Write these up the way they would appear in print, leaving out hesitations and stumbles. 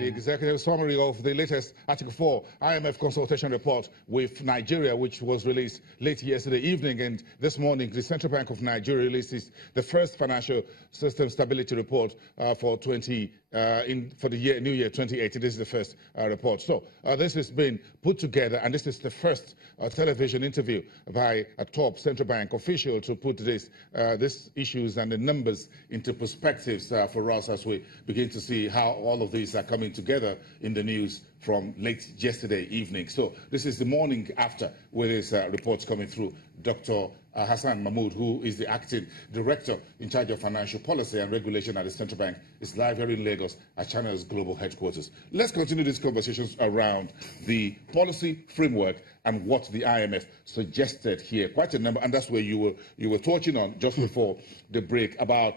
the executive summary of the latest Article 4 IMF consultation report with Nigeria, which was released late yesterday evening. And this morning, the Central Bank of Nigeria releases the first financial system stability report for the new year 2018. This is the first report. So this has been put together, and this is the first television interview by a top central bank official to put these issues and the numbers into perspectives for us as we begin to see how all of these are coming together in the news from late yesterday evening. So this is the morning after with these reports coming through. Dr. Hassan Mahmood, who is the acting director in charge of financial policy and regulation at the Central Bank, is live here in Lagos at China's global headquarters. Let's continue these conversations around the policy framework and what the IMF suggested here. Quite a number, and that's where you were touching on just before the break about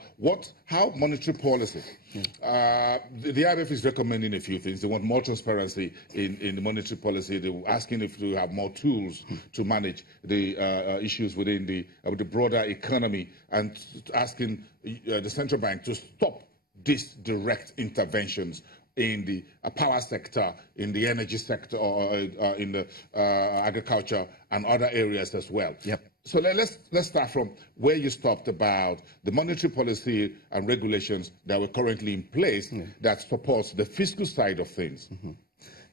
how monetary policy. The IMF is recommending a few things. They want more transparency in the monetary policy. They're asking if we have more tools to manage the issues within the broader economy, and asking the central bank to stop these direct interventions in the power sector, in the energy sector, or in the agriculture and other areas as well. Yep. So let's start from where you stopped about the monetary policy and regulations that were currently in place that supports the fiscal side of things.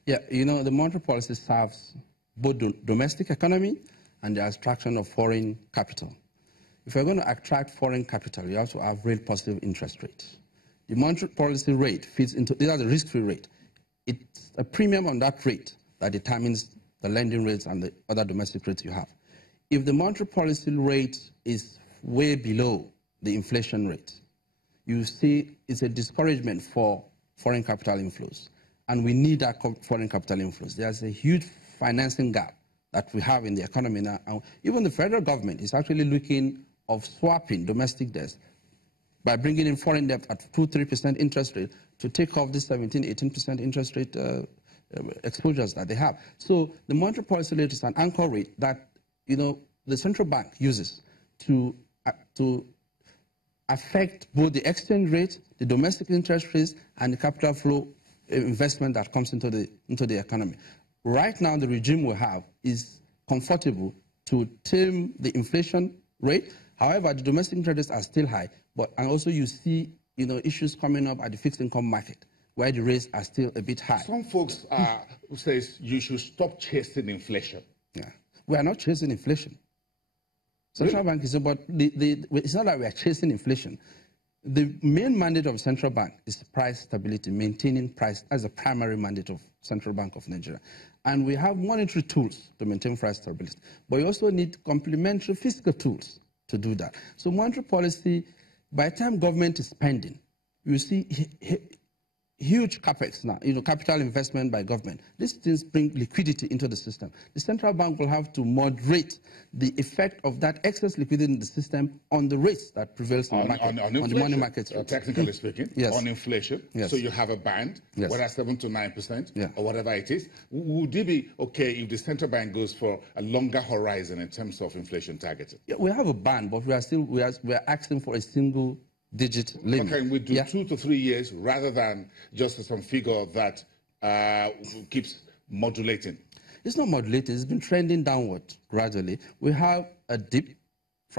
Yeah, you know, the monetary policy serves both the domestic economy and the attraction of foreign capital. If you're going to attract foreign capital, you have to have real positive interest rates. The monetary policy rate fits into, these are the risk-free rate. It's a premium on that rate that determines the lending rates and the other domestic rates you have. If the monetary policy rate is way below the inflation rate, you see it's a discouragement for foreign capital inflows. And we need that foreign capital inflows. There's a huge financing gap that we have in the economy now. And even the federal government is actually looking of swapping domestic debts by bringing in foreign debt at 2-3% interest rate to take off the 17-18% interest rate exposures that they have. So the monetary policy rate is an anchor rate that, you know, the central bank uses to affect both the exchange rate, the domestic interest rates, and the capital flow investment that comes into the economy. Right now, the regime we have is comfortable to tame the inflation rate. However, the domestic interest rates are still high, and also you see, you know, issues coming up at the fixed income market where the rates are still a bit high. Some folks says you should stop chasing inflation. Yeah, we are not chasing inflation. Central bank is about it's not that we are chasing inflation. The main mandate of central bank is price stability, maintaining price as a primary mandate of Central Bank of Nigeria. And we have monetary tools to maintain price stability, but we also need complementary fiscal tools to do that. So monetary policy, by the time government is spending, you see huge capex now, you know, capital investment by government. These things bring liquidity into the system. The central bank will have to moderate the effect of that excess liquidity in the system on the rates that prevails in the market, on the money market. Technically speaking, yes. On inflation. Yes. So you have a band, yes. Whether 7 to 9% or whatever it is. Would it be okay if the central bank goes for a longer horizon in terms of inflation targeting? Yeah, we have a band, but we are asking for a single digit limit. So can we do 2 to 3 years rather than just some figure that keeps modulating? It's not modulating. It's been trending downward gradually. We have a dip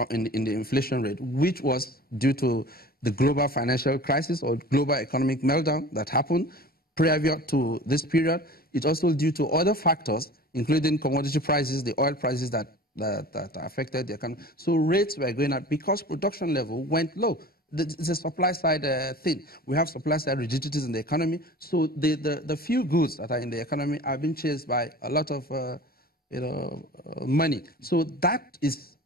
in the inflation rate, which was due to the global financial crisis or global economic meltdown that happened prior to this period. It's also due to other factors, including commodity prices, the oil prices that affected the economy. So rates were going up because production level went low. It's a supply-side thing. We have supply-side rigidities in the economy. So the few goods that are in the economy are being chased by a lot of money. So that is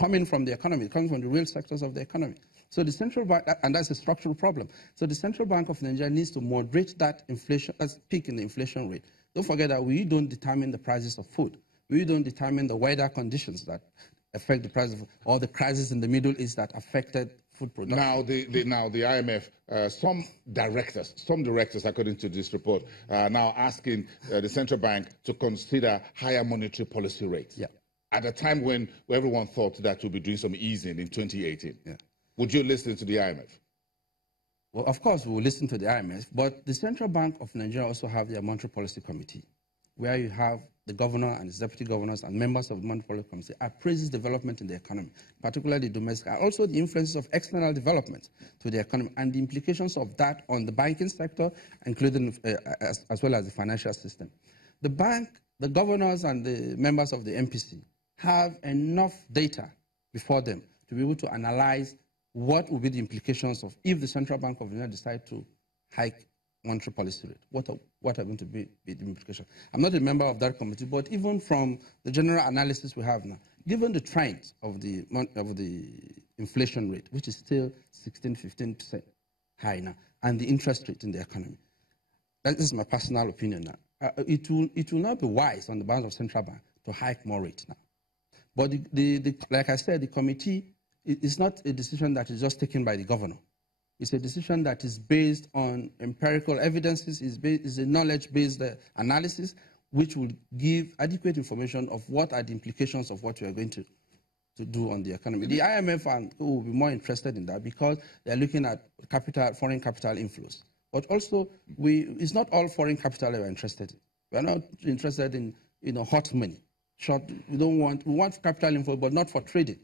coming from the economy, coming from the real sectors of the economy. So the central bank, and that's a structural problem. So the Central Bank of Nigeria needs to moderate that inflation, that peak in the inflation rate. Don't forget that we don't determine the prices of food. We don't determine the weather conditions that affect the price of, or the crisis in the Middle East that affected food production. Now, the IMF, some directors, according to this report, are now asking the central bank to consider higher monetary policy rates. Yeah. At a time when everyone thought that we'll be doing some easing in 2018. Yeah. Would you listen to the IMF? Well, of course, we will listen to the IMF, but the Central Bank of Nigeria also have their Monetary Policy Committee, where you have the governor and his deputy governors and members of the Monetary Policy Committee appraises development in the economy, particularly domestic, and also the influences of external development to the economy and the implications of that on the banking sector, including as well as the financial system. The bank, the governors and the members of the MPC have enough data before them to be able to analyze what will be the implications of if the Central Bank of Nigeria decide to hike monetary policy rate. What are going to be the implications? I'm not a member of that committee, but even from the general analysis we have now, given the trend of the inflation rate, which is still 16–15% high now, and the interest rate in the economy, that is my personal opinion now. It will not be wise on the part of central bank to hike more rates now. But like I said, the committee is not a decision that is just taken by the governor. It's a decision that is based on empirical evidences, is a knowledge-based analysis, which will give adequate information of what are the implications of what we are going to do on the economy. The IMF will be more interested in that because they're looking at foreign capital inflows. But also, it's not all foreign capital we're interested in. We're not interested in hot money. We want capital inflow, but not for trading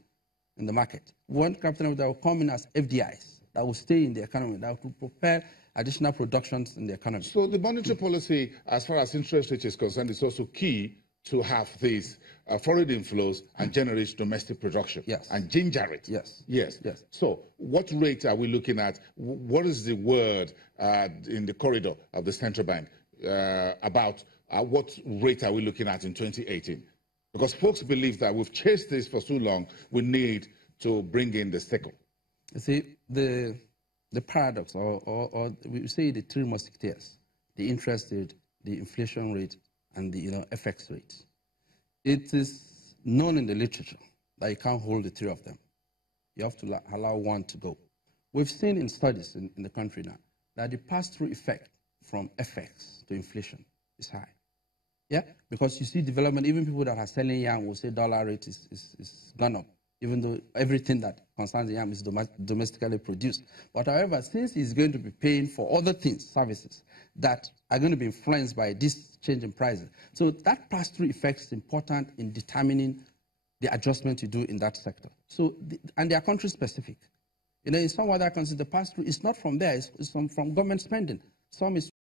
in the market. We want capital that will come in as FDIs, that will stay in the economy, that will propel additional productions in the economy. So the monetary policy, as far as interest rate is concerned, is also key to have these foreign inflows and generate domestic production. Yes. And ginger it. Yes. Yes. Yes. So what rate are we looking at? What is the word in the corridor of the central bank about what rate are we looking at in 2018? Because folks believe that we've chased this for so long, we need to bring in the sickle. You see, the paradox, or we say the three musketeers, the interest rate, the inflation rate, and the FX rate. It is known in the literature that you can't hold the three of them. You have to allow one to go. We've seen in studies in the country now that the pass-through effect from FX to inflation is high. Yeah, because you see development, even people that are selling yam will say dollar rate is gone up, even though everything that concerns the yam is domestically produced. But however, since he's going to be paying for other things, services, that are going to be influenced by this change in prices. So that pass-through effect is important in determining the adjustment you do in that sector. So, and they are country-specific. In some other countries, the pass-through is not from there, it's from government spending. Some is